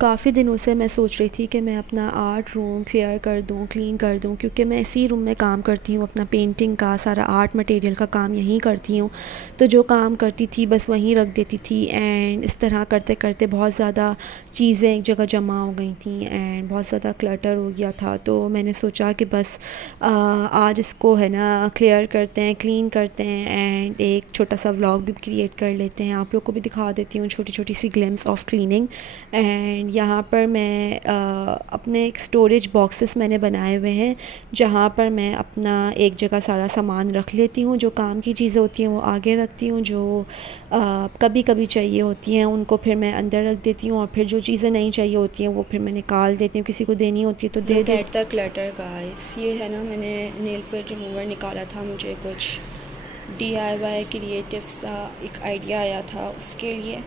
काफ़ी दिनों से मैं सोच रही थी कि मैं अपना आर्ट रूम क्लियर कर दूं, क्लीन कर दूं, क्योंकि मैं इसी रूम में काम करती हूँ। अपना पेंटिंग का सारा आर्ट मटेरियल का काम यहीं करती हूँ। तो जो काम करती थी बस वहीं रख देती थी, एंड इस तरह करते करते बहुत ज़्यादा चीज़ें एक जगह जमा हो गई थी एंड बहुत ज़्यादा क्लटर हो गया था। तो मैंने सोचा कि बस आज इसको है ना क्लियर करते हैं, क्लीन करते हैं, एंड एक छोटा सा व्लॉग भी क्रिएट कर लेते हैं। आप लोग को भी दिखा देती हूँ छोटी छोटी सी ग्लिम्स ऑफ क्लीनिंग। एंड यहाँ पर मैं अपने एक स्टोरेज बॉक्सेस मैंने बनाए हुए हैं, जहाँ पर मैं अपना एक जगह सारा सामान रख लेती हूँ। जो काम की चीज़ें होती हैं वो आगे रखती हूँ, जो कभी कभी चाहिए होती हैं उनको फिर मैं अंदर रख देती हूँ, और फिर जो चीज़ें नहीं चाहिए होती हैं वो फिर मैं निकाल देती हूँ। किसी को देनी होती है तो दे देती हूँ। Look at the clutter guys, ये है ना, मैंने नेल पेंट रिमूवर निकाला था। मुझे कुछ DIY क्रिएटिव सा एक आइडिया आया था उसके लिए,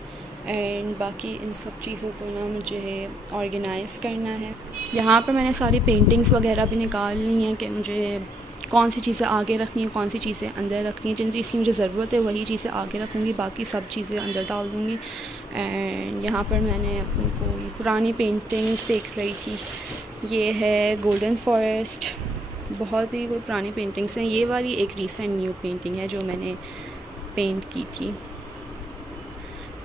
एंड बाकी इन सब चीज़ों को ना मुझे ऑर्गेनाइज़ करना है। यहाँ पर मैंने सारी पेंटिंग्स वगैरह भी निकाल ली हैं कि मुझे कौन सी चीज़ें आगे रखनी है, कौन सी चीज़ें अंदर रखनी है। जिन चीज़ की मुझे ज़रूरत है वही चीज़ें आगे रखूँगी, बाकी सब चीज़ें अंदर डाल दूँगी। एंड यहाँ पर मैंने अपनी कोई पुरानी पेंटिंग्स देख रही थी। ये है गोल्डन फॉरेस्ट, बहुत ही कोई पुरानी पेंटिंग्स हैं। ये वाली एक रीसेंट न्यू पेंटिंग है जो मैंने पेंट की थी,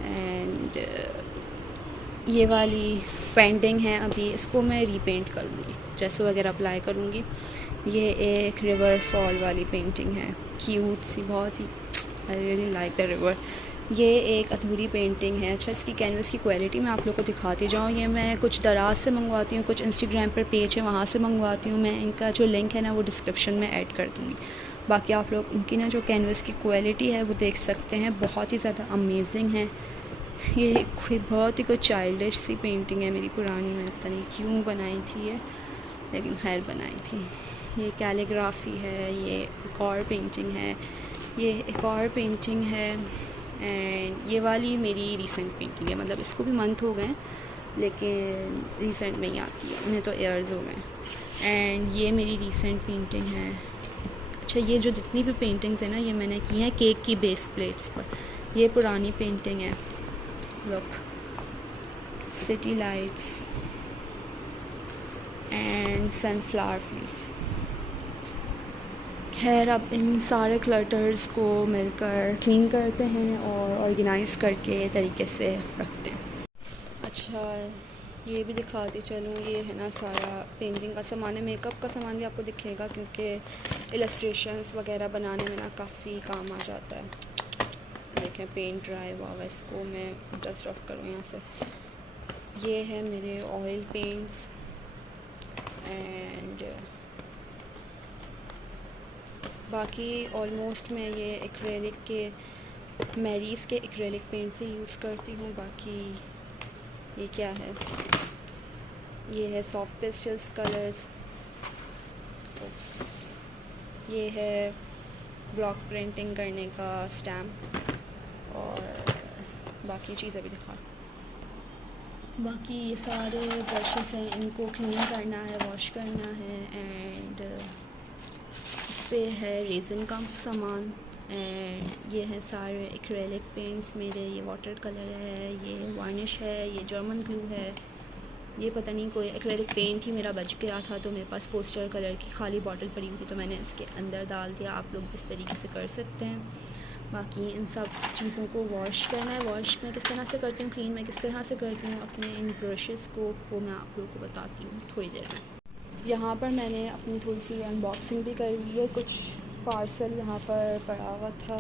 एंड ये वाली पेंटिंग है। अभी इसको मैं रीपेंट करूँगी, जेसो वगैरह अप्लाई करूँगी। ये एक रिवर फॉल वाली पेंटिंग है, क्यूट सी, बहुत ही, I really like the river. ये एक अधूरी पेंटिंग है। अच्छा, इसकी कैनवस की क्वालिटी मैं आप लोग को दिखाती जाऊँ। ये मैं कुछ दराज से मंगवाती हूँ, कुछ इंस्टाग्राम पर पेज है वहाँ से मंगवाती हूँ। मैं इनका जो लिंक है ना वो डिस्क्रिप्शन में ऐड कर दूँगी। बाकी आप लोग इनकी ना जो कैनवस की क्वालिटी है वो देख सकते हैं, बहुत ही ज़्यादा अमेजिंग है। ये कोई बहुत ही कोई चाइल्डिश सी पेंटिंग है मेरी पुरानी, मैंने पता नहीं क्यों बनाई थी ये, लेकिन खैर बनाई थी। ये कैलीग्राफी है, ये एक और पेंटिंग है, ये एक और पेंटिंग है, एंड ये वाली मेरी रीसेंट पेंटिंग है। मतलब इसको भी मंथ हो गए लेकिन रीसेंट में ही आती है, उन्हें तो ईयर्स हो गए। एंड ये मेरी रीसेंट पेंटिंग है। अच्छा, ये जो जितनी भी पेंटिंग्स है ना ये मैंने की हैं केक की बेस प्लेट्स पर। ये पुरानी पेंटिंग है, look, city lights and sunflower fields. खैर, अब इन सारे क्लटर्स को मिलकर क्लीन करते हैं और ऑर्गेनाइज़ करके तरीके से रखते हैं। अच्छा, ये भी दिखाती चलूँ, ये है ना सारा पेंटिंग का सामान है। मेकअप का सामान भी आपको दिखेगा क्योंकि इलस्ट्रेशंस वगैरह बनाने में ना काफ़ी काम आ जाता है। देखें, पेंट ड्राई हुआ हुआ, इसको मैं डस्ट ऑफ करूँ यहाँ से। ये है मेरे ऑयल पेंट्स, एंड बाकी ऑलमोस्ट मैं ये एक्रेलिक के, मैरीज़ के एक्रेलिक पेंट से यूज़ करती हूँ। बाकी ये क्या है, ये है सॉफ्ट पेस्टल्स कलर्स, ये है ब्लॉक प्रिंटिंग करने का स्टैम्प, और बाकी चीज़ें भी दिखा। बाकी ये सारे ब्रशेस हैं, इनको क्लीन करना है, वॉश करना है। एंड इस पे है रेज़न का सामान, एंड ये है सारे एक्रेलिक पेंट्स मेरे। ये वाटर कलर है, ये वार्निश है, ये जर्मन ग्लू है। ये पता नहीं कोई एक्रेलिक पेंट ही मेरा बच गया था, तो मेरे पास पोस्टर कलर की खाली बॉटल पड़ी हुई थी तो मैंने इसके अंदर डाल दिया। आप लोग इस तरीके से कर सकते हैं। बाकी इन सब चीज़ों को वॉश करना है। वॉश मैं किस तरह से करती हूँ, क्लीन मैं किस तरह से करती हूँ अपने इन ब्रशेस को, वो मैं आप लोगों को बताती हूँ थोड़ी देर में। यहाँ पर मैंने अपनी थोड़ी सी अनबॉक्सिंग भी कर ली है। कुछ पार्सल यहाँ पर पड़ा हुआ था।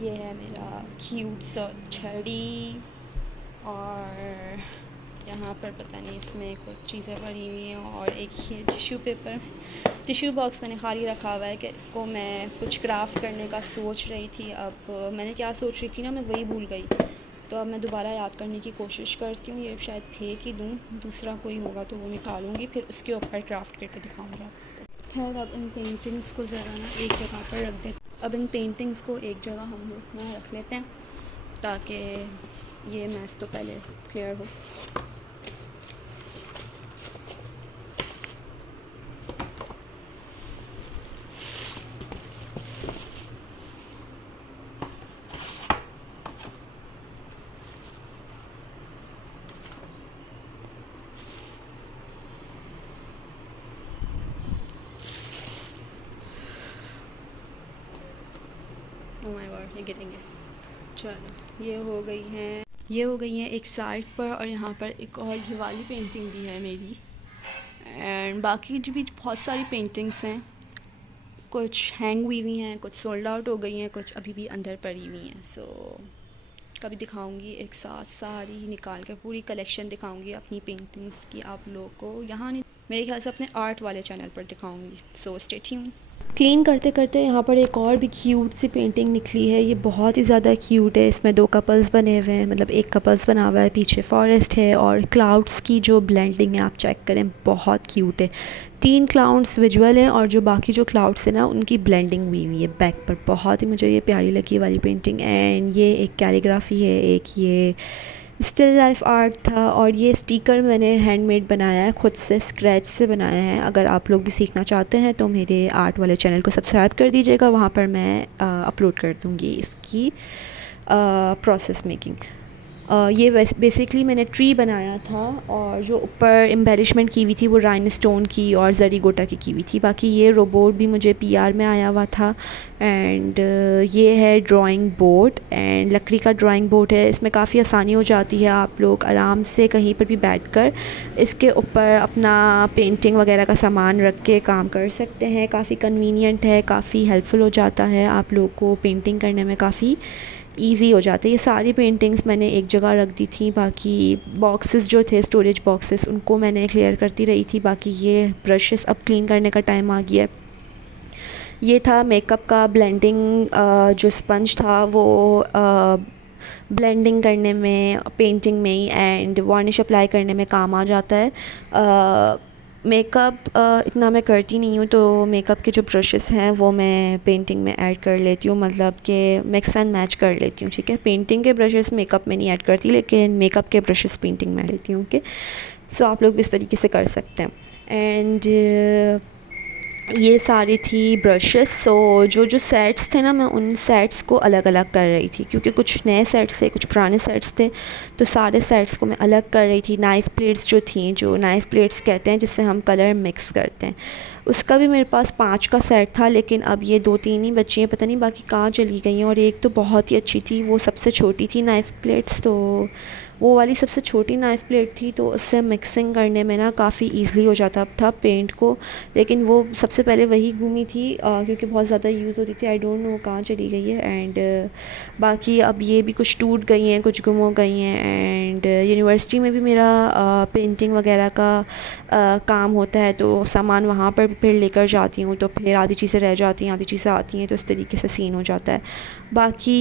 ये है मेरा क्यूट सा छड़ी, और यहाँ पर पता नहीं इसमें कुछ चीज़ें पड़ी हुई हैं, और एक ये टिश्यू पेपर, टिश्यू बॉक्स मैंने खाली रखा हुआ है कि इसको मैं कुछ क्राफ्ट करने का सोच रही थी। अब मैंने क्या सोच रही थी ना, मैं वही भूल गई, तो अब मैं दोबारा याद करने की कोशिश करती हूँ। ये शायद फेंक ही दूँ, दूसरा कोई होगा तो वो निकालूँगी, फिर उसके ऊपर क्राफ्ट करके दिखाऊँगी आपको। खैर, अब इन पेंटिंग्स को ज़रा ना एक जगह पर रख देते, अब इन पेंटिंग्स को एक जगह हम लोग ना रख लेते हैं ताकि ये मैस तो पहले क्लियर हो। ओह माय गॉड, ये गिरेंगे। चलो, ये हो गई हैं एक साइड पर, और यहाँ पर एक और ये वाली पेंटिंग भी है मेरी। एंड बाकी जो भी बहुत सारी पेंटिंग्स हैं, कुछ हैंग हुई हुई हैं, कुछ सोल्ड आउट हो गई हैं, कुछ अभी भी अंदर पड़ी हुई हैं। सो कभी दिखाऊंगी एक साथ सारी निकाल कर, पूरी कलेक्शन दिखाऊंगी अपनी पेंटिंग्स की आप लोगों को। यहाँ नहीं, मेरे ख्याल से अपने आर्ट वाले चैनल पर दिखाऊंगी। So stay tune. क्लीन करते करते यहाँ पर एक और भी क्यूट सी पेंटिंग निकली है। ये बहुत ही ज़्यादा क्यूट है। इसमें 2 कपल्स बने हुए हैं, मतलब एक कपल्स बना हुआ है, पीछे फॉरेस्ट है और क्लाउड्स की जो ब्लेंडिंग है आप चेक करें, बहुत क्यूट है। 3 क्लाउड्स विजुअल हैं और जो बाकी जो क्लाउड्स हैं ना उनकी ब्लेंडिंग हुई हुई है बैक पर। बहुत ही मुझे ये प्यारी लगी ये वाली पेंटिंग। एंड ये एक कैलीग्राफी है, एक ये स्टिल लाइफ आर्ट था, और ये स्टिकर मैंने हैंडमेड बनाया है, ख़ुद से स्क्रैच से बनाया है। अगर आप लोग भी सीखना चाहते हैं तो मेरे आर्ट वाले चैनल को सब्सक्राइब कर दीजिएगा, वहाँ पर मैं अपलोड कर दूँगी इसकी प्रोसेस मेकिंग। ये बेसिकली मैंने ट्री बनाया था, और जो ऊपर एम्बेलिशमेंट की हुई थी वो राइनस्टोन की और जरी गोटा की हुई थी। बाकी ये रोबोट भी मुझे पीआर में आया हुआ था। एंड ये है ड्राइंग बोर्ड, एंड लकड़ी का ड्राइंग बोर्ड है। इसमें काफ़ी आसानी हो जाती है, आप लोग आराम से कहीं पर भी बैठकर इसके ऊपर अपना पेंटिंग वगैरह का सामान रख के काम कर सकते हैं। काफ़ी कन्वीनियंट है, काफ़ी हेल्पफुल हो जाता है, आप लोग को पेंटिंग करने में काफ़ी ईज़ी हो जाते हैं। ये सारी पेंटिंग्स मैंने एक जगह रख दी थी, बाकी बॉक्सेस जो थे, स्टोरेज बॉक्सेस, उनको मैंने क्लियर करती रही थी। बाकी ये ब्रशेस अब क्लीन करने का टाइम आ गया है। ये था मेकअप का ब्लेंडिंग, जो स्पंज था वो ब्लेंडिंग करने में, पेंटिंग में ही एंड वार्निश अप्लाई करने में काम आ जाता है। मेकअप इतना मैं करती नहीं हूँ, तो मेकअप के जो ब्रशेस हैं वो मैं पेंटिंग में ऐड कर लेती हूँ, मतलब कि मिक्स एंड मैच कर लेती हूँ। ठीक है, पेंटिंग के ब्रशेस मेकअप में नहीं ऐड करती, लेकिन मेकअप के ब्रशेस पेंटिंग में ऐड लेती हूँ। ओके, सो आप लोग भी इस तरीके से कर सकते हैं। एंड ये सारी थी ब्रशेस। सो जो सेट्स थे ना, मैं उन सेट्स को अलग अलग कर रही थी, क्योंकि कुछ नए सेट्स थे, कुछ पुराने सेट्स थे, तो सारे सेट्स को मैं अलग कर रही थी। नाइफ़ प्लेट्स जो थी, जो नाइफ़ प्लेट्स कहते हैं जिससे हम कलर मिक्स करते हैं, उसका भी मेरे पास 5 का सेट था, लेकिन अब ये 2-3 ही बची हैं, पता नहीं बाकी कहाँ चली गई हैं। और एक तो बहुत ही अच्छी थी, वो सबसे छोटी थी नाइफ़ प्लेट्स, तो वो वाली सबसे छोटी नाइफ़ प्लेट थी, तो उससे मिक्सिंग करने में ना काफ़ी ईज़िली हो जाता था पेंट को। लेकिन वो सबसे पहले वही घूमी थी, क्योंकि बहुत ज़्यादा यूज़ होती थी। आई डोंट नो कहाँ चली गई है। एंड बाकी अब ये भी कुछ टूट गई हैं, कुछ गुम हो गई हैं। एंड यूनिवर्सिटी में भी मेरा पेंटिंग वगैरह का काम होता है, तो सामान वहाँ पर फिर लेकर जाती हूँ, तो फिर आधी चीज़ें रह जाती हैं, आधी चीज़ें आती हैं, तो इस तरीके से सीन हो जाता है। बाकी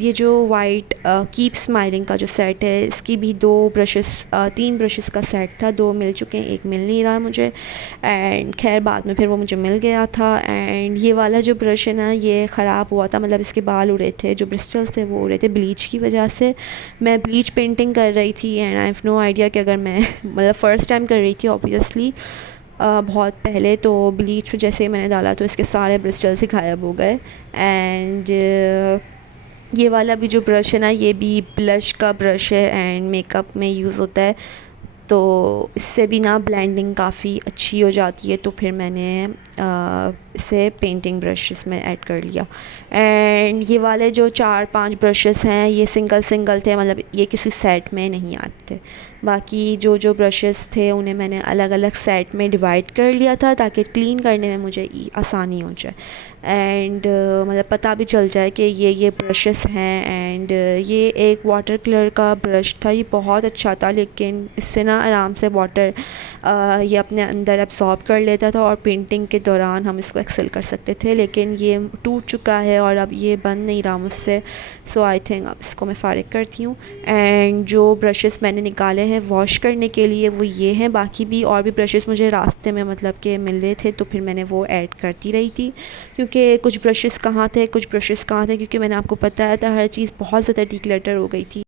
ये जो वाइट कीप स्माइलिंग का जो सेट है, इसकी भी 3 ब्रशेस का सेट था, 2 मिल चुके हैं, एक मिल नहीं रहा है मुझे। एंड खैर बाद में फिर वो मुझे मिल गया था। एंड ये वाला जो ब्रश है ना, ये ख़राब हुआ था, मतलब इसके बाल उड़े थे, जो ब्रिस्टल्स थे वो उड़े थे ब्लीच की वजह से। मैं ब्लीच पेंटिंग कर रही थी, and I have no idea कि अगर मैं मतलब फ़र्स्ट टाइम कर रही थी ऑब्वियसली, बहुत पहले, तो ब्लीच जैसे मैंने डाला तो इसके सारे ब्रिस्टल्स ही गायब हो गए। एंड ये वाला भी जो ब्रश है ना, ये भी ब्लश का ब्रश है एंड मेकअप में यूज़ होता है, तो इससे भी ना ब्लेंडिंग काफ़ी अच्छी हो जाती है। तो फिर मैंने इसे पेंटिंग ब्रशेस में ऐड कर लिया। एंड ये वाले जो 4-5 ब्रशेस हैं, ये सिंगल थे, मतलब ये किसी सेट में नहीं आते। बाकी जो ब्रशेस थे उन्हें मैंने अलग अलग सेट में डिवाइड कर लिया था, ताकि क्लीन करने में मुझे आसानी हो जाए। एंड मतलब पता भी चल जाए कि ये ब्रशेस हैं। एंड ये एक वाटर कलर का ब्रश था, ये बहुत अच्छा था, लेकिन इससे ना आराम से वाटर ये अपने अंदर एब्सॉर्ब कर लेता था, और पेंटिंग के दौरान हम इसको एक्सेल कर सकते थे। लेकिन ये टूट चुका है और अब ये बन नहीं रहा मुझसे, सो आई थिंक अब इसको मैं फ़ारिग करती हूँ। एंड जो ब्रशेस मैंने निकाले हैं वॉश करने के लिए वो ये हैं। बाकी भी और भी ब्रशेस मुझे रास्ते में मतलब कि मिल रहे थे, तो फिर मैंने वो ऐड करती रही थी, क्योंकि कुछ ब्रशेस कहाँ थे, क्योंकि मैंने आपको बताया था हर चीज़ बहुत ज़्यादा डिक्लटर हो गई थी।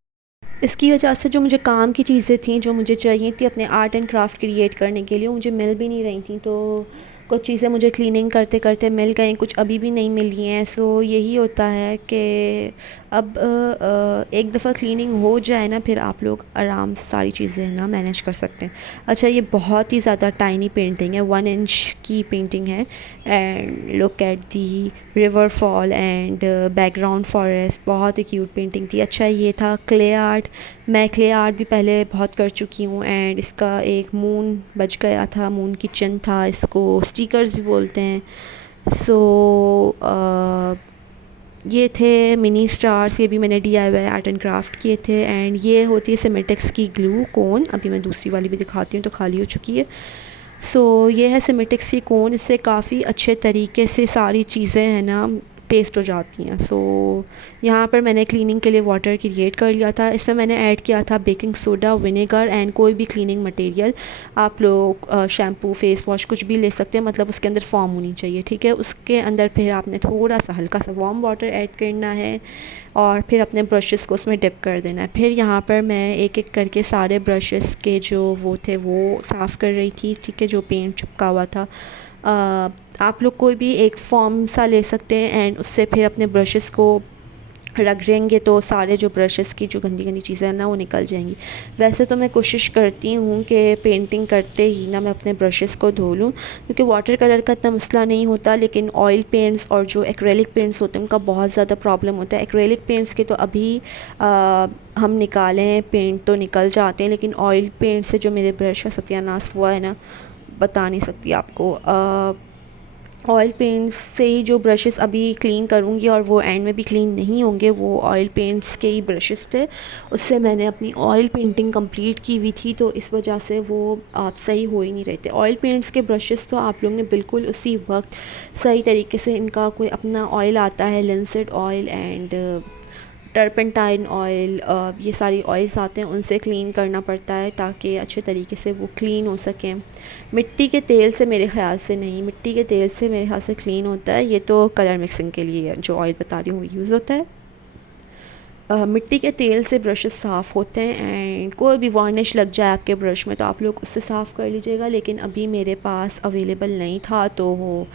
इसकी वजह से जो मुझे काम की चीज़ें थी, जो मुझे चाहिए थी अपने आर्ट एंड क्राफ्ट क्रिएट करने के लिए, मुझे मिल भी नहीं रही थी। तो कुछ चीज़ें मुझे क्लीनिंग करते करते मिल गई, कुछ अभी भी नहीं मिली हैं। सो यही होता है कि अब एक दफ़ा क्लीनिंग हो जाए ना, फिर आप लोग आराम से सारी चीज़ें ना मैनेज कर सकते हैं। अच्छा, ये बहुत ही ज़्यादा टाइनी पेंटिंग है, 1 इंच की पेंटिंग है। And look at the river fall and background forest, बहुत ही क्यूट पेंटिंग थी। अच्छा, ये था क्ले आर्ट। मैं क्ले आर्ट भी पहले बहुत कर चुकी हूँ। एंड इसका एक मून बच गया था, मून किचन था, इसको स्टिकर्स भी बोलते हैं। सो ये थे मिनी स्टार्स, ये भी मैंने DIY आर्ट एंड क्राफ्ट किए थे। एंड ये होती है सिमेटेक्स की ग्लू कोन, अभी मैं दूसरी वाली भी दिखाती हूँ तो खाली हो चुकी है। सो ये है सिमेटेक्स की कोन, इससे काफ़ी अच्छे तरीके से सारी चीज़ें हैं ना पेस्ट हो जाती हैं। सो यहाँ पर मैंने क्लीनिंग के लिए वाटर क्रिएट कर लिया था। इसमें मैंने ऐड किया था बेकिंग सोडा, विनेगर एंड कोई भी क्लीनिंग मटेरियल। आप लोग शैम्पू, फेस वॉश कुछ भी ले सकते हैं, मतलब उसके अंदर फॉर्म होनी चाहिए, ठीक है। उसके अंदर फिर आपने थोड़ा सा हल्का सा वार्म वाटर ऐड करना है और फिर अपने ब्रशेस को उसमें डिप कर देना है। फिर यहाँ पर मैं एक एक करके सारे ब्रशेस के जो वो थे वो साफ़ कर रही थी, ठीक है, जो पेंट चिपका हुआ था। आप लोग कोई भी एक फॉर्म सा ले सकते हैं एंड उससे फिर अपने ब्रशेस को रख देंगे तो सारे जो ब्रशेस की जो गंदी गंदी चीज़ें हैं ना वो निकल जाएंगी। वैसे तो मैं कोशिश करती हूँ कि पेंटिंग करते ही ना मैं अपने ब्रशेस को धो लूँ, क्योंकि वाटर कलर का इतना मसला नहीं होता, लेकिन ऑयल पेंट्स और जो एक्रेलिक पेंट्स होते हैं उनका बहुत ज़्यादा प्रॉब्लम होता है। एक्रेलिक पेंट्स के तो अभी हम निकालें पेंट तो निकल जाते हैं, लेकिन ऑयल पेंट से जो मेरे ब्रश का सत्यानाश हुआ है ना, बता नहीं सकती आपको। ऑयल पेंट्स से ही जो ब्रशेस अभी क्लीन करूँगी और वो एंड में भी क्लीन नहीं होंगे, वो ऑयल पेंट्स के ही ब्रशेस थे। उससे मैंने अपनी ऑयल पेंटिंग कंप्लीट की हुई थी, तो इस वजह से वो सही हो ही नहीं रहे थे। ऑयल पेंट्स के ब्रशेस तो आप लोग ने बिल्कुल उसी वक्त सही तरीके से, इनका कोई अपना ऑयल आता है, linseed oil and turpentine oil, ये सारी ऑयल्स आते हैं, उनसे क्लीन करना पड़ता है ताकि अच्छे तरीके से वो क्लीन हो सकें। मिट्टी के तेल से मेरे ख़्याल से नहीं, मिट्टी के तेल से मेरे ख़्याल से क्लीन होता है। ये तो कलर मिक्सिंग के लिए जो ऑयल बता रही हूँ वो यूज़ होता है। मिट्टी के तेल से ब्रशेस साफ़ होते हैं एंड कोई भी वार्निश लग जाए आपके ब्रश में तो आप लोग उससे साफ़ कर लीजिएगा, लेकिन अभी मेरे पास अवेलेबल नहीं था तो वो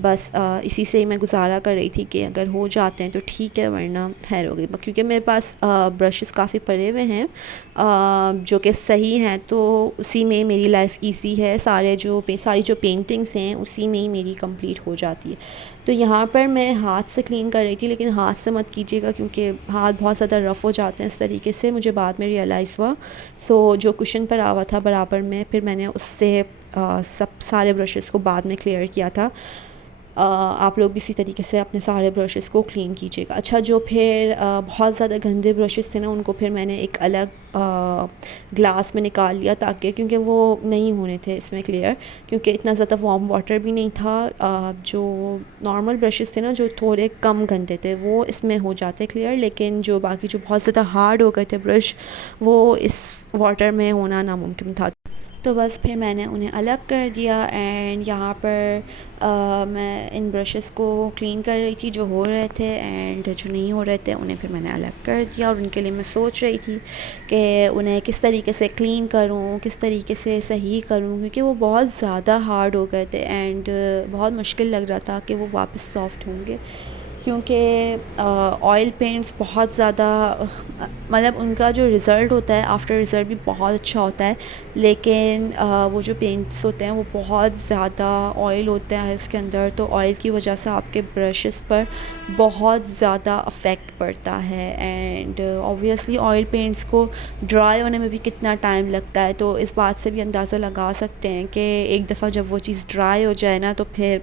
बस इसी से ही मैं गुजारा कर रही थी कि अगर हो जाते हैं तो ठीक है, वरना खैर हो गई। क्योंकि मेरे पास ब्रशेस काफ़ी पड़े हुए हैं जो कि सही हैं, तो उसी में मेरी लाइफ इजी है। सारी जो पेंटिंग्स हैं उसी में ही मेरी कंप्लीट हो जाती है। तो यहाँ पर मैं हाथ से क्लीन कर रही थी, लेकिन हाथ से मत कीजिएगा क्योंकि हाथ बहुत ज़्यादा रफ़ हो जाते हैं इस तरीके से, मुझे बाद में रियलाइज़ हुआ। सो जो कुशन पर आवा था बराबर में, फिर मैंने उससे सब सारे ब्रशेस को बाद में क्लियर किया था। आप लोग भी इसी तरीके से अपने सारे ब्रशेस को क्लीन कीजिएगा। अच्छा, जो फिर बहुत ज़्यादा गंदे ब्रशेस थे ना, उनको फिर मैंने एक अलग ग्लास में निकाल लिया, ताकि क्योंकि वो नहीं होने थे इसमें क्लियर, क्योंकि इतना ज़्यादा वार्म वाटर भी नहीं था। जो नॉर्मल ब्रशेस थे ना, जो थोड़े कम गंदे थे, वो इसमें हो जाते क्लियर, लेकिन जो बाकी जो बहुत ज़्यादा हार्ड हो गए थे ब्रश, वो इस वाटर में होना नामुमकिन था। तो बस फिर मैंने उन्हें अलग कर दिया एंड यहाँ पर मैं इन ब्रशेस को क्लीन कर रही थी जो हो रहे थे, एंड जो नहीं हो रहे थे उन्हें फिर मैंने अलग कर दिया। और उनके लिए मैं सोच रही थी कि उन्हें किस तरीके से क्लीन करूँ, किस तरीके से सही करूँ, क्योंकि वो बहुत ज़्यादा हार्ड हो गए थे एंड बहुत मुश्किल लग रहा था कि वो वापस सॉफ़्ट होंगे, क्योंकि ऑयल पेंट्स बहुत ज़्यादा मतलब उनका जो रिज़ल्ट होता है, आफ्टर रिज़ल्ट भी बहुत अच्छा होता है, लेकिन वो जो पेंट्स होते हैं वो बहुत ज़्यादा ऑयल होता है उसके अंदर, तो ऑयल की वजह से आपके ब्रशेस पर बहुत ज़्यादा अफेक्ट पड़ता है। एंड ऑब्वियसली ऑयल पेंट्स को ड्राई होने में भी कितना टाइम लगता है, तो इस बात से भी अंदाज़ा लगा सकते हैं कि एक दफ़ा जब वो चीज़ ड्राई हो जाए ना तो फिर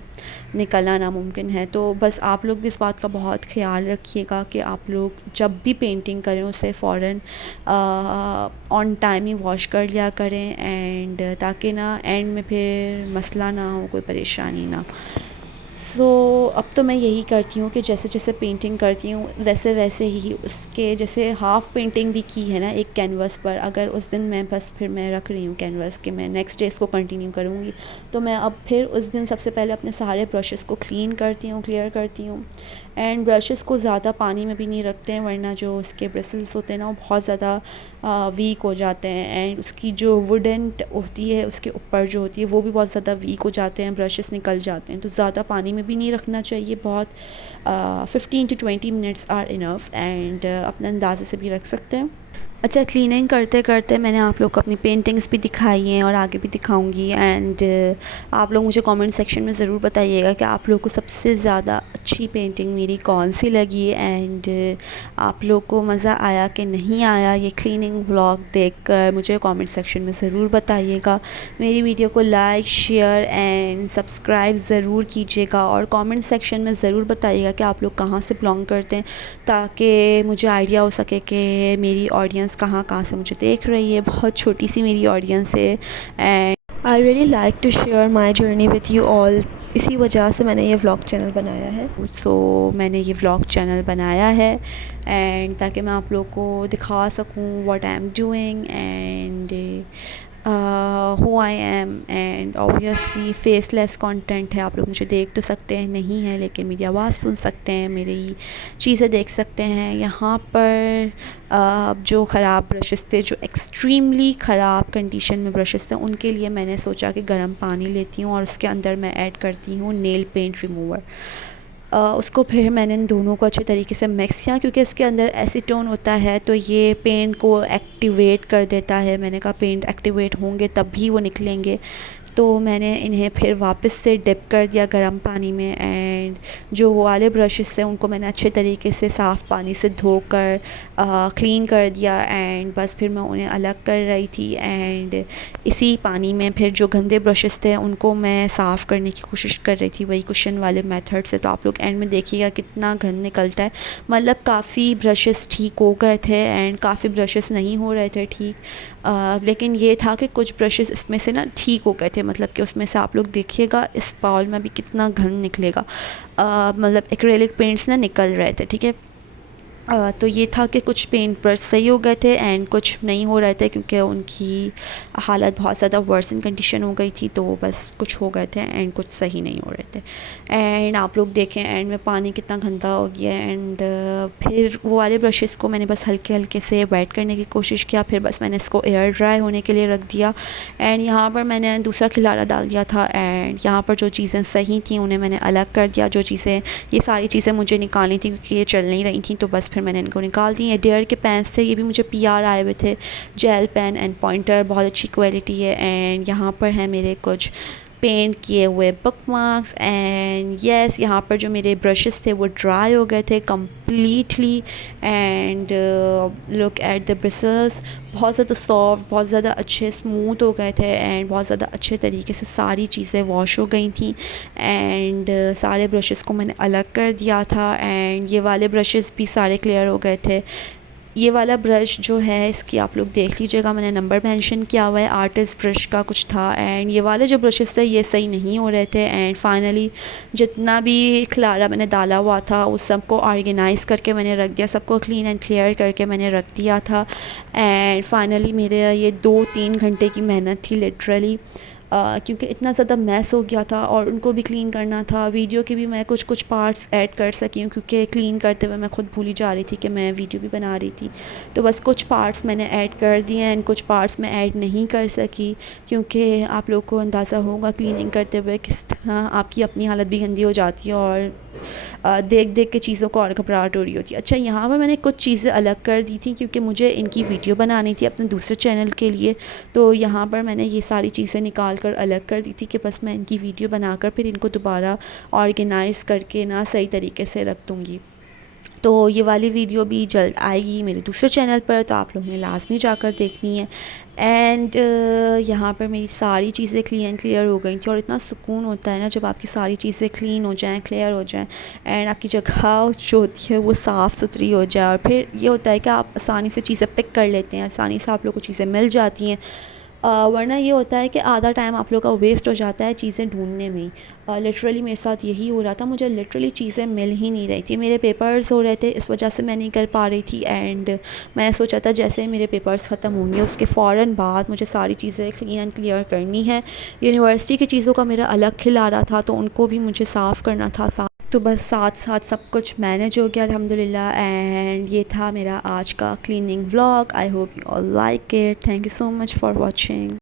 निकलना नामुमकिन है। तो बस आप लोग भी इस बात का बहुत ख्याल रखिएगा कि आप लोग जब भी पेंटिंग करें उसे फ़ौरन ऑन टाइम ही वॉश कर लिया करें, एंड ताकि ना एंड में फिर मसला ना हो, कोई परेशानी ना। सो अब तो मैं यही करती हूँ कि जैसे जैसे पेंटिंग करती हूँ वैसे वैसे ही उसके जैसे हाफ़ पेंटिंग भी की है ना एक कैनवस पर, अगर उस दिन मैं बस फिर मैं रख रही हूँ कैनवस कि मैं नेक्स्ट डे इसको कंटिन्यू करूँगी, तो मैं अब फिर उस दिन सबसे पहले अपने सारे ब्रशेस को क्लीन करती हूँ, क्लियर करती हूँ। एंड ब्रशेस को ज़्यादा पानी में भी नहीं रखते हैं, वरना जो उसके ब्रिसल्स होते हैं ना वो बहुत ज़्यादा वीक हो जाते हैं एंड उसकी जो वुडन होती है उसके ऊपर जो होती है वो भी बहुत ज़्यादा वीक हो जाते हैं, ब्रशेस निकल जाते हैं। तो ज़्यादा पानी में भी नहीं रखना चाहिए, बहुत 15 to 20 minutes are enough and अपने अंदाजे से भी रख सकते हैं। अच्छा, क्लीनिंग करते करते मैंने आप लोग को अपनी पेंटिंग्स भी दिखाई हैं और आगे भी दिखाऊंगी एंड आप लोग मुझे कमेंट सेक्शन में ज़रूर बताइएगा कि आप लोग को सबसे ज़्यादा अच्छी पेंटिंग मेरी कौन सी लगी एंड आप लोग को मज़ा आया कि नहीं आया ये क्लीनिंग व्लॉग देखकर मुझे कमेंट सेक्शन में ज़रूर बताइएगा। मेरी वीडियो को लाइक, शेयर एंड सब्सक्राइब ज़रूर कीजिएगा और कमेंट सेक्शन में ज़रूर बताइएगा कि आप लोग कहाँ से बिलोंग करते हैं, ताकि मुझे आइडिया हो सके कि मेरी ऑडियंस कहाँ कहाँ से मुझे देख रही है। बहुत छोटी सी मेरी ऑडियंस है and I really like to share my journey with you all. इसी वजह से मैंने ये व्लॉग चैनल बनाया है। मैंने ये व्लॉग चैनल बनाया है एंड ताकि मैं आप लोग को दिखा सकूँ what I am doing and who I am and obviously faceless content है। आप लोग मुझे देख तो सकते हैं नहीं है, लेकिन मेरी आवाज़ सुन सकते हैं, मेरी चीज़ें देख सकते हैं। यहाँ पर जो ख़राब ब्रशेस थे, जो एक्सट्रीमली ख़राब कंडीशन में ब्रशेस थे, उनके लिए मैंने सोचा कि गर्म पानी लेती हूँ और उसके अंदर मैं ऐड करती हूँ नेल पेंट रिमूवर। उसको फिर मैंने इन दोनों को अच्छे तरीके से मिक्स किया, क्योंकि इसके अंदर एसीटोन होता है तो ये पेंट को एक्टिवेट कर देता है। मैंने कहा पेंट एक्टिवेट होंगे तब भी वो निकलेंगे, तो मैंने इन्हें फिर वापस से डिप कर दिया गर्म पानी में एंड जो वो वाले ब्रशेस थे उनको मैंने अच्छे तरीके से साफ़ पानी से धोकर क्लीन कर दिया एंड बस फिर मैं उन्हें अलग कर रही थी एंड इसी पानी में फिर जो गंदे ब्रशेस थे उनको मैं साफ़ करने की कोशिश कर रही थी, वही कुशन वाले मेथड से। तो आप लोग एंड में देखिएगा कितना गंद निकलता है। मतलब काफ़ी ब्रशेस ठीक हो गए थे एंड काफ़ी ब्रशेस नहीं हो रहे थे ठीक, लेकिन ये था कि कुछ ब्रशेस इसमें से ना ठीक हो गए थे। मतलब कि उसमें से आप लोग देखिएगा इस बाउल में भी कितना घन निकलेगा, मतलब एक्रेलिक पेंट्स ना निकल रहे थे, ठीक है। तो ये था कि कुछ पेंट ब्रश सही हो गए थे एंड कुछ नहीं हो रहे थे, क्योंकि उनकी हालत बहुत ज़्यादा वर्सन कंडीशन हो गई थी। तो बस कुछ हो गए थे एंड कुछ सही नहीं हो रहे थे। एंड आप लोग देखें एंड में पानी कितना गंदा हो गया एंड फिर वो वाले ब्रशेस को मैंने बस हल्के हल्के से वेट करने की कोशिश किया, फिर बस मैंने इसको एयर ड्राई होने के लिए रख दिया एंड यहाँ पर मैंने दूसरा खिलारा डाल दिया था एंड यहाँ पर जो चीज़ें सही थी उन्हें मैंने अलग कर दिया। जो चीज़ें, ये सारी चीज़ें मुझे निकालनी थी क्योंकि ये चल नहीं रही थी, तो बस फिर मैंने इनको निकाल दी। ये डेयर के पेन्स थे, ये भी मुझे पीआर आए हुए थे, जेल पेन एंड पॉइंटर, बहुत अच्छी क्वालिटी है। एंड यहाँ पर है मेरे कुछ पेंट किए हुए बुक मार्क्स एंड येस, यहाँ पर जो मेरे ब्रशेस थे वो ड्राई हो गए थे completely and look at the bristles, बहुत ज़्यादा सॉफ्ट, बहुत ज़्यादा अच्छे स्मूथ हो गए थे एंड बहुत ज़्यादा अच्छे तरीके से सारी चीज़ें वॉश हो गई थी एंड सारे ब्रशेस को मैंने अलग कर दिया था एंड ये वाले ब्रशेस भी सारे क्लियर हो गए थे। ये वाला ब्रश जो है इसकी आप लोग देख लीजिएगा, मैंने नंबर मेंशन किया हुआ है, आर्टिस्ट ब्रश का कुछ था एंड ये वाले जो ब्रशेस थे ये सही नहीं हो रहे थे एंड फाइनली जितना भी खिलारा मैंने डाला हुआ था उस सबको ऑर्गेनाइज़ करके मैंने रख दिया, सबको क्लीन एंड क्लियर करके मैंने रख दिया था एंड फाइनली मेरे ये 2-3 घंटे की मेहनत थी लिटरली, क्योंकि इतना ज़्यादा मैस हो गया था और उनको भी क्लीन करना था। वीडियो के भी मैं कुछ पार्ट्स ऐड कर सकी हूँ क्योंकि क्लीन करते हुए मैं खुद भूली जा रही थी कि मैं वीडियो भी बना रही थी, तो बस कुछ पार्ट्स मैंने ऐड कर दिए एंड कुछ पार्ट्स मैं ऐड नहीं कर सकी क्योंकि आप लोग को अंदाज़ा होगा क्लीनिंग करते हुए किस तरह आपकी अपनी हालत भी गंदी हो जाती है और देख देख के चीज़ों को और घबराहट हो रही होती है। अच्छा, यहाँ पर मैंने कुछ चीज़ें अलग कर दी थी क्योंकि मुझे इनकी वीडियो बनानी थी अपने दूसरे चैनल के लिए, तो यहाँ पर मैंने ये सारी चीज़ें निकाल कर अलग कर दी थी कि बस मैं इनकी वीडियो बनाकर फिर इनको दोबारा ऑर्गेनाइज़ करके ना सही तरीके से रख दूँगी। तो ये वाली वीडियो भी जल्द आएगी मेरे दूसरे चैनल पर, तो आप लोगों ने लाजमी जाकर देखनी है। एंड यहाँ पर मेरी सारी चीज़ें क्लियर हो गई थी और इतना सुकून होता है ना जब आपकी सारी चीज़ें क्लीन हो जाएं, क्लियर हो जाएं एंड आपकी जगह जो होती है वो साफ़ सुथरी हो जाए और फिर ये होता है कि आप आसानी से चीज़ें पिक कर लेते हैं, आसानी से आप लोग को चीज़ें मिल जाती हैं। वरना ये होता है कि आधा टाइम आप लोग का वेस्ट हो जाता है चीज़ें ढूंढने में ही। लिटरली मेरे साथ यही हो रहा था, मुझे लिटरली चीज़ें मिल ही नहीं रही थी। मेरे पेपर्स हो रहे थे, इस वजह से मैं नहीं कर पा रही थी एंड मैंने सोचा था जैसे मेरे पेपर्स ख़त्म होंगे उसके फ़ौरन बाद मुझे सारी चीज़ें क्लीन एंड क्लियर करनी है। यूनिवर्सिटी की चीज़ों का मेरा अलग खिलारा था तो उनको भी मुझे साफ़ करना था, तो बस साथ साथ सब कुछ मैनेज हो गया अल्हम्दुलिल्लाह। एंड ये था मेरा आज का cleaning vlog. I hope you all like it. Thank you so much for watching.